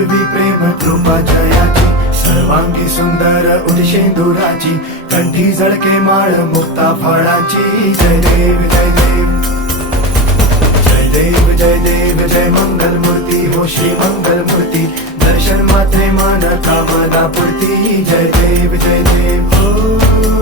पूर्वी प्रेम कृपा जयाची, सर्वांगी सुंदर उदिशेंदुराची, कंठी झळके माळ मुक्ता फळाची. जय देव जय देव जय देव जय देव जय मंगल मूर्ती हो श्री मंगल मूर्ती, दर्शन मात्रे मन कामना पूर्ती. जय देव हो.